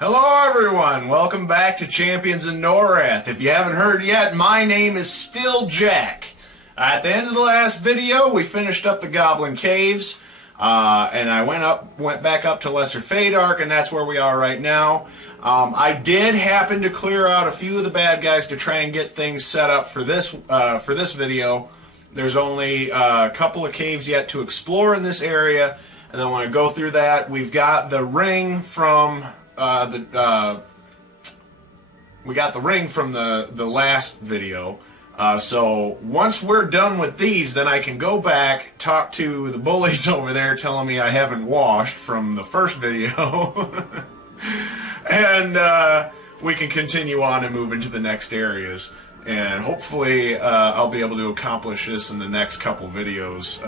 Hello everyone, welcome back to Champions in Norath. If you haven't heard yet, my name is still Jack. At the end of the last video, we finished up the Goblin Caves, and I went back up to Lesser Feydark, and that's where we are right now. I did happen to clear out a few of the bad guys to try and get things set up for this video. There's only a couple of caves yet to explore in this area, and then when I go through that, we've got the ring from the last video. So once we're done with these, then I can go back, talk to the bullies over there telling me I haven't washed from the first video, and we can continue on and move into the next areas. And hopefully I'll be able to accomplish this in the next couple videos,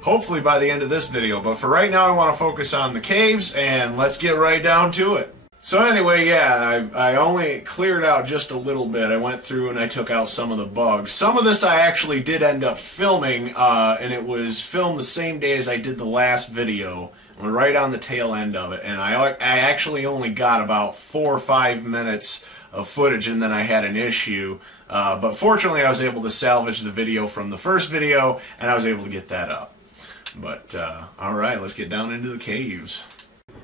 hopefully by the end of this video. But for right now, I want to focus on the caves, and let's get right down to it. So anyway, yeah, I only cleared out just a little bit. I went through and I took out some of the bugs. Some of this I actually did end up filming, and it was filmed the same day as I did the last video. We're right on the tail end of it, and I actually only got about 4 or 5 minutes of footage, and then I had an issue. But fortunately, I was able to salvage the video from the first video, and I was able to get that up. But, alright, let's get down into the caves.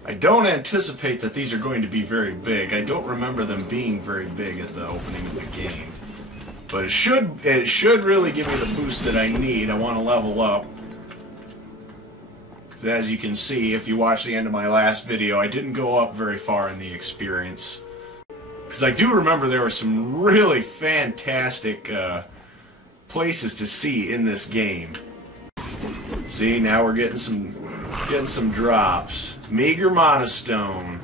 I don't anticipate that these are going to be very big. I don't remember them being very big at the opening of the game. But it should really give me the boost that I need. I want to level up. As you can see, if you watch the end of my last video, I didn't go up very far in the experience. Because I do remember there were some really fantastic places to see in this game. See, now we're getting some drops. Meager Monostone.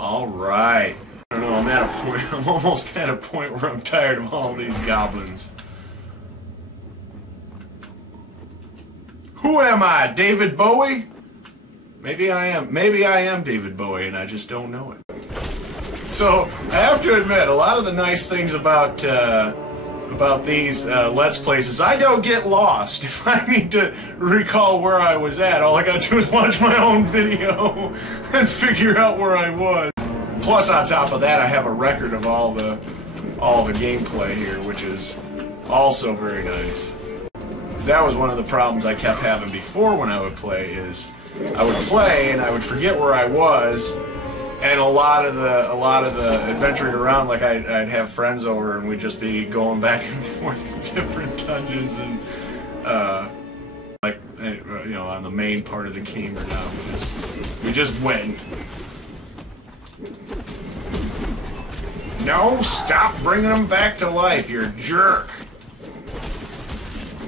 Alright. I don't know, I'm almost at a point where I'm tired of all these goblins. Who am I? David Bowie? Maybe I am David Bowie and I just don't know it. So, I have to admit, a lot of the nice things about these Let's Plays is I don't get lost. If I need to recall where I was at, all I gotta do is watch my own video and figure out where I was. Plus, on top of that, I have a record of all the gameplay here, which is also very nice. Because that was one of the problems I kept having before when I would play, is I would play and I would forget where I was. And a lot of the adventuring around, like I'd have friends over and we'd just be going back and forth to different dungeons and on the main part of the game or not, we just went. No, stop bringing them back to life. You're a jerk.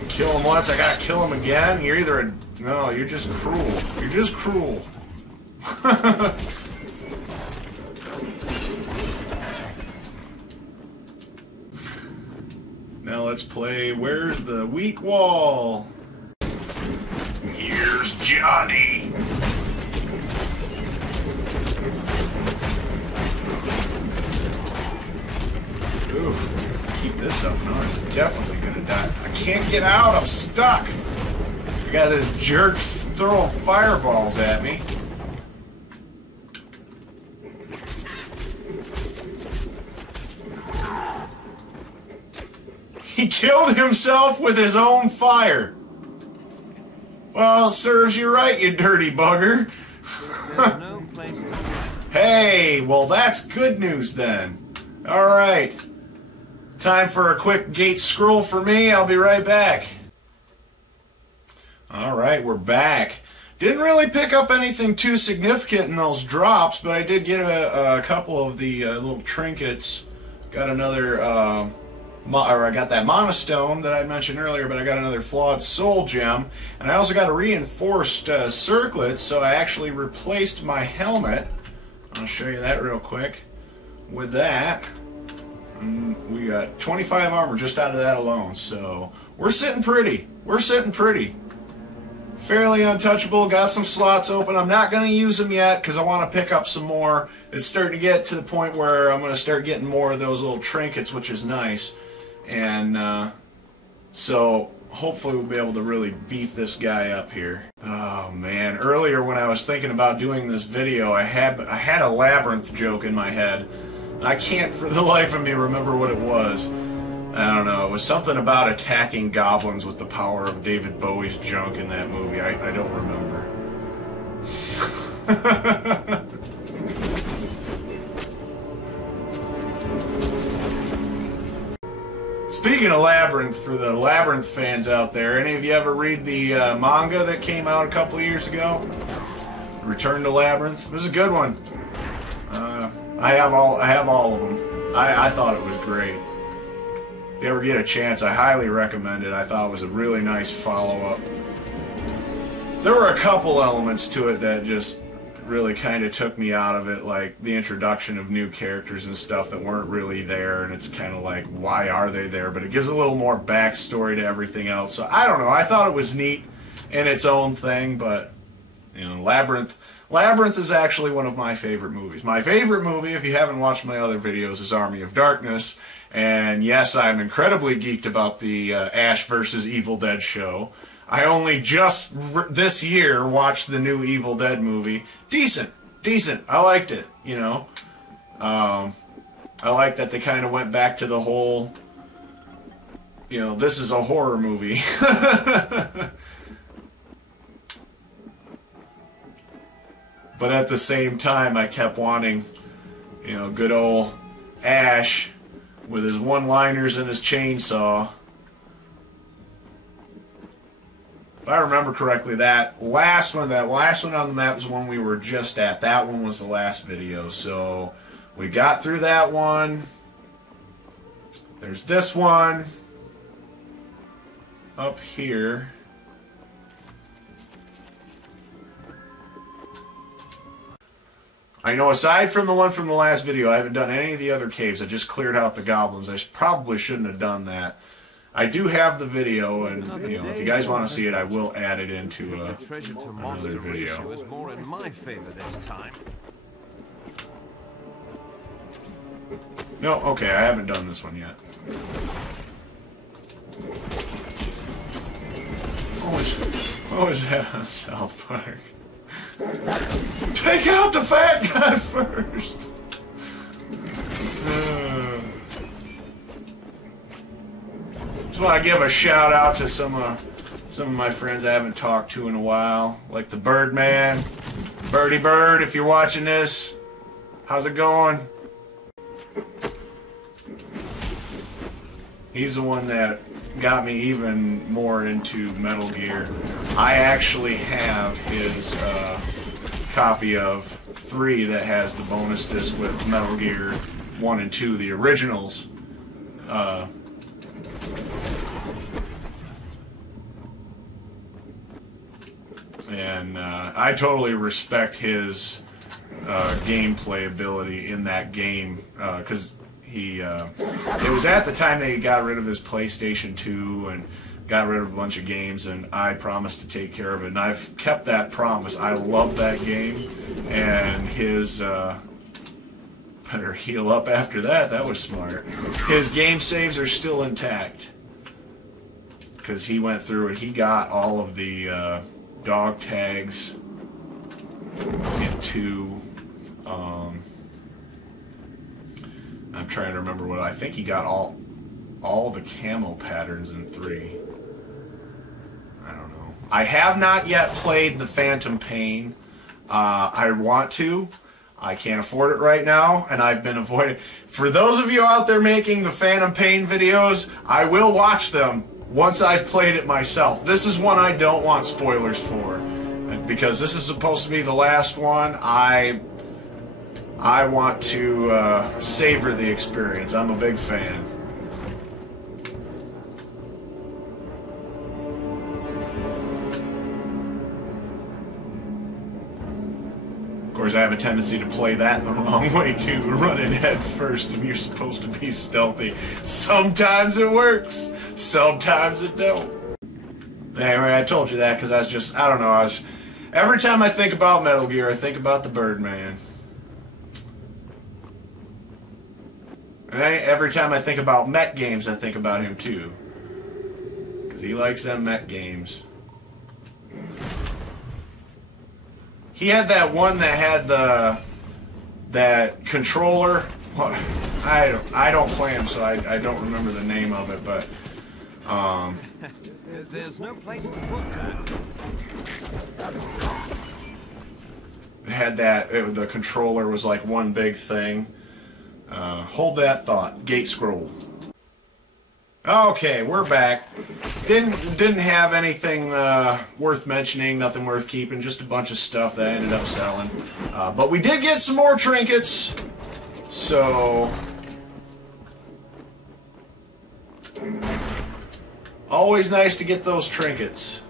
Kill him once, I gotta kill him again. You're either no, you're just cruel. You're just cruel. Now let's play Where's the Weak Wall? Here's Johnny! Oof, keep this up. No, I'm definitely gonna die. I can't get out, I'm stuck! I got this jerk throwing fireballs at me. He killed himself with his own fire. Well, serves you right, you dirty bugger. No place to... Hey, well that's good news then. Alright. Time for a quick gate scroll for me. I'll be right back. Alright, we're back. Didn't really pick up anything too significant in those drops, but I did get a couple of the little trinkets. Got another... I got that Monostone that I mentioned earlier, but I got another Flawed Soul Gem, and I also got a reinforced circlet, so I actually replaced my helmet. I'll show you that real quick. With that, we got 25 armor just out of that alone, so we're sitting pretty. We're sitting pretty. Fairly untouchable, got some slots open. I'm not going to use them yet because I want to pick up some more. It's starting to get to the point where I'm going to start getting more of those little trinkets, which is nice. And so hopefully we'll be able to really beef this guy up here. Oh man, earlier when I was thinking about doing this video, I had a Labyrinth joke in my head. I can't for the life of me remember what it was. I don't know. It was something about attacking goblins with the power of David Bowie's junk in that movie. I don't remember. Speaking of Labyrinth, for the Labyrinth fans out there, any of you ever read the manga that came out a couple of years ago? Return to Labyrinth? It was a good one. I have all of them. I thought it was great. If you ever get a chance, I highly recommend it. I thought it was a really nice follow-up. There were a couple elements to it that just really kind of took me out of it, like the introduction of new characters and stuff that weren't really there, and it's kind of like, why are they there? But it gives a little more backstory to everything else. So I don't know. I thought it was neat in its own thing, but you know, Labyrinth is actually one of my favorite movies. My favorite movie, if you haven't watched my other videos, is Army of Darkness. And yes, I'm incredibly geeked about the Ash vs. Evil Dead show. I only just this year watched the new Evil Dead movie. Decent. I liked it, you know. I like that they kind of went back to the whole, you know, this is a horror movie. But at the same time, I kept wanting, you know, good old Ash with his one-liners and his chainsaw. If I remember correctly, that last one on the map was one we were just at. That one was the last video. So we got through that one. There's this one up here. I know aside from the one from the last video, I haven't done any of the other caves. I just cleared out the goblins. I probably shouldn't have done that. I do have the video, and you know, if you guys want to see it, I will add it into another video. Was more in my favor this time. No, okay, I haven't done this one yet. What was that on South Park? Take out the fat guy first! Just want to give a shout out to some of my friends I haven't talked to in a while, like the Birdman. Birdie Bird, if you're watching this, how's it going? He's the one that got me even more into Metal Gear. I actually have his copy of 3 that has the bonus disc with Metal Gear 1 and 2, the originals. And I totally respect his gameplay ability in that game, because it was at the time that he got rid of his PlayStation 2 and got rid of a bunch of games, and I promised to take care of it, and I've kept that promise. I love that game, and his better heal up after that. That was smart. His game saves are still intact because he went through it. He got all of the dog tags in 2. I'm trying to remember what I think he got all the camo patterns in 3. I don't know. I have not yet played the Phantom Pain. I want to. I can't afford it right now, and I've been avoiding. For those of you out there making the Phantom Pain videos, I will watch them once I've played it myself. This is one I don't want spoilers for, because this is supposed to be the last one. I want to savor the experience. I'm a big fan. Of course, I have a tendency to play that the wrong way too, running head first, and you're supposed to be stealthy. Sometimes it works, sometimes it don't. Anyway, I told you that because I don't know, every time I think about Metal Gear, I think about the Birdman. And every time I think about mech games, I think about him too. he likes them mech games. He had that one that had that controller. I don't play him, so I don't remember the name of it, but There's no place to put that. it had the controller was like one big thing. Hold that thought. Gate scroll. Okay, we're back. Didn't have anything worth mentioning, nothing worth keeping, just a bunch of stuff that I ended up selling. But we did get some more trinkets, so always nice to get those trinkets.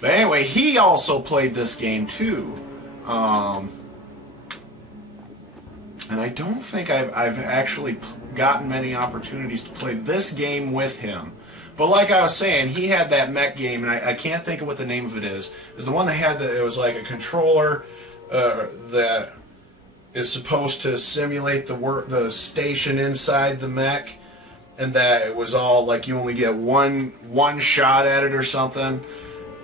But anyway, he also played this game too. And I don't think I've actually gotten many opportunities to play this game with him. But like I was saying, he had that mech game, and I can't think of what the name of it is. It's the one that had it was like a controller that is supposed to simulate the station inside the mech, and that it was all like you only get one shot at it or something,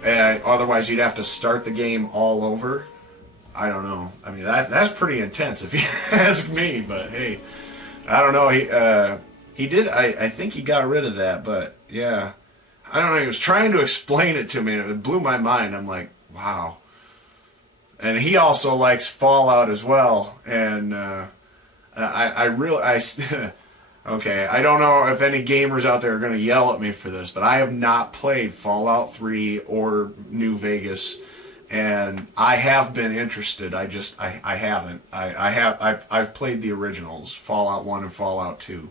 and otherwise you'd have to start the game all over. I don't know. I mean, that's pretty intense if you ask me. But hey, I don't know. He did. I think he got rid of that. But yeah, I don't know. He was trying to explain it to me, and it blew my mind. I'm like, wow. And he also likes Fallout as well. And okay, I don't know if any gamers out there are going to yell at me for this, but I have not played Fallout 3 or New Vegas. And I have been interested. I haven't. I've played the originals, Fallout 1 and Fallout 2,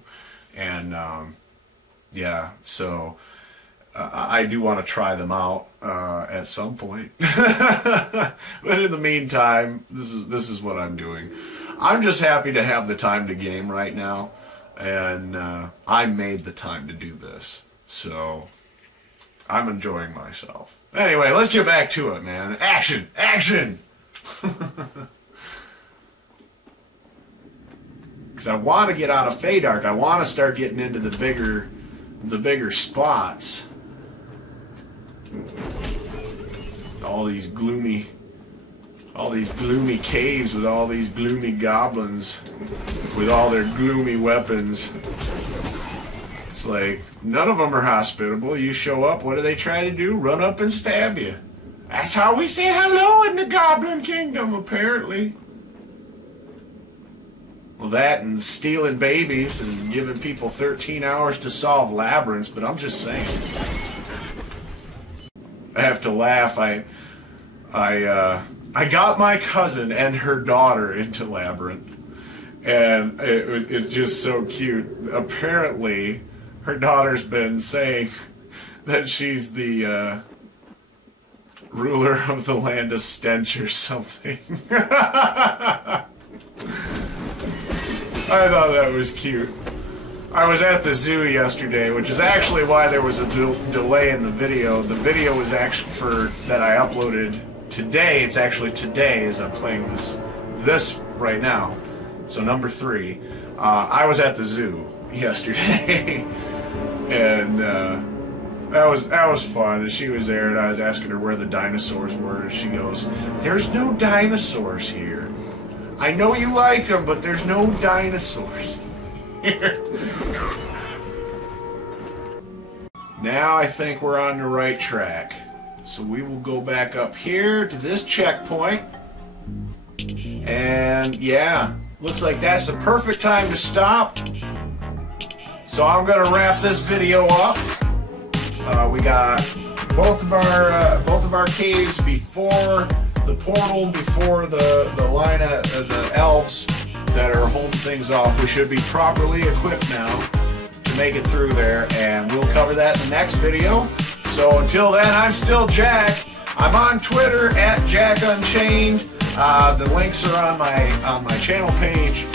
and yeah. So I do want to try them out at some point. But in the meantime, this is what I'm doing. I'm just happy to have the time to game right now, and I made the time to do this, so I'm enjoying myself. Anyway, let's get back to it, man. Action! Action! Because I want to get out of Feydark. I want to start getting into the bigger spots. All these gloomy caves with all these gloomy goblins with all their gloomy weapons. It's like, none of them are hospitable. You show up, what do they try to do? Run up and stab you. That's how we say hello in the Goblin Kingdom, apparently. Well, that and stealing babies and giving people 13 hours to solve labyrinths, but I'm just saying. I have to laugh. I got my cousin and her daughter into Labyrinth, and it's just so cute. Apparently, her daughter's been saying that she's the ruler of the land of Stench or something. I thought that was cute. I was at the zoo yesterday, which is actually why there was a delay in the video. The video was actually that I uploaded today. It's actually today as I'm playing this right now. So number 3. I was at the zoo yesterday. And that was fun. And she was there, and I was asking her where the dinosaurs were, and she goes, "There's no dinosaurs here. I know you like them, but there's no dinosaurs here." Now I think we're on the right track. So we will go back up here to this checkpoint. And yeah, looks like that's the perfect time to stop. So I'm gonna wrap this video up. We got both of our caves before the portal, before the line of the elves that are holding things off. We should be properly equipped now to make it through there, and we'll cover that in the next video. So until then, I'm still Jack. I'm on Twitter at JackUnchained. The links are on my channel page.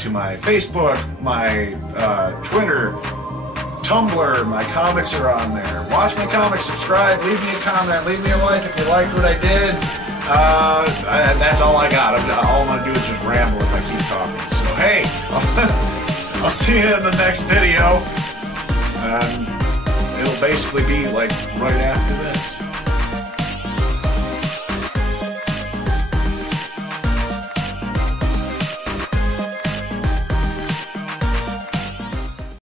To my Facebook, my Twitter, Tumblr, my comics are on there. Watch my comics, subscribe, leave me a comment, leave me a like if you liked what I did. That's all I got. All I'm going to do is just ramble if I keep talking. So hey, I'll see you in the next video. And it'll basically be like right after this.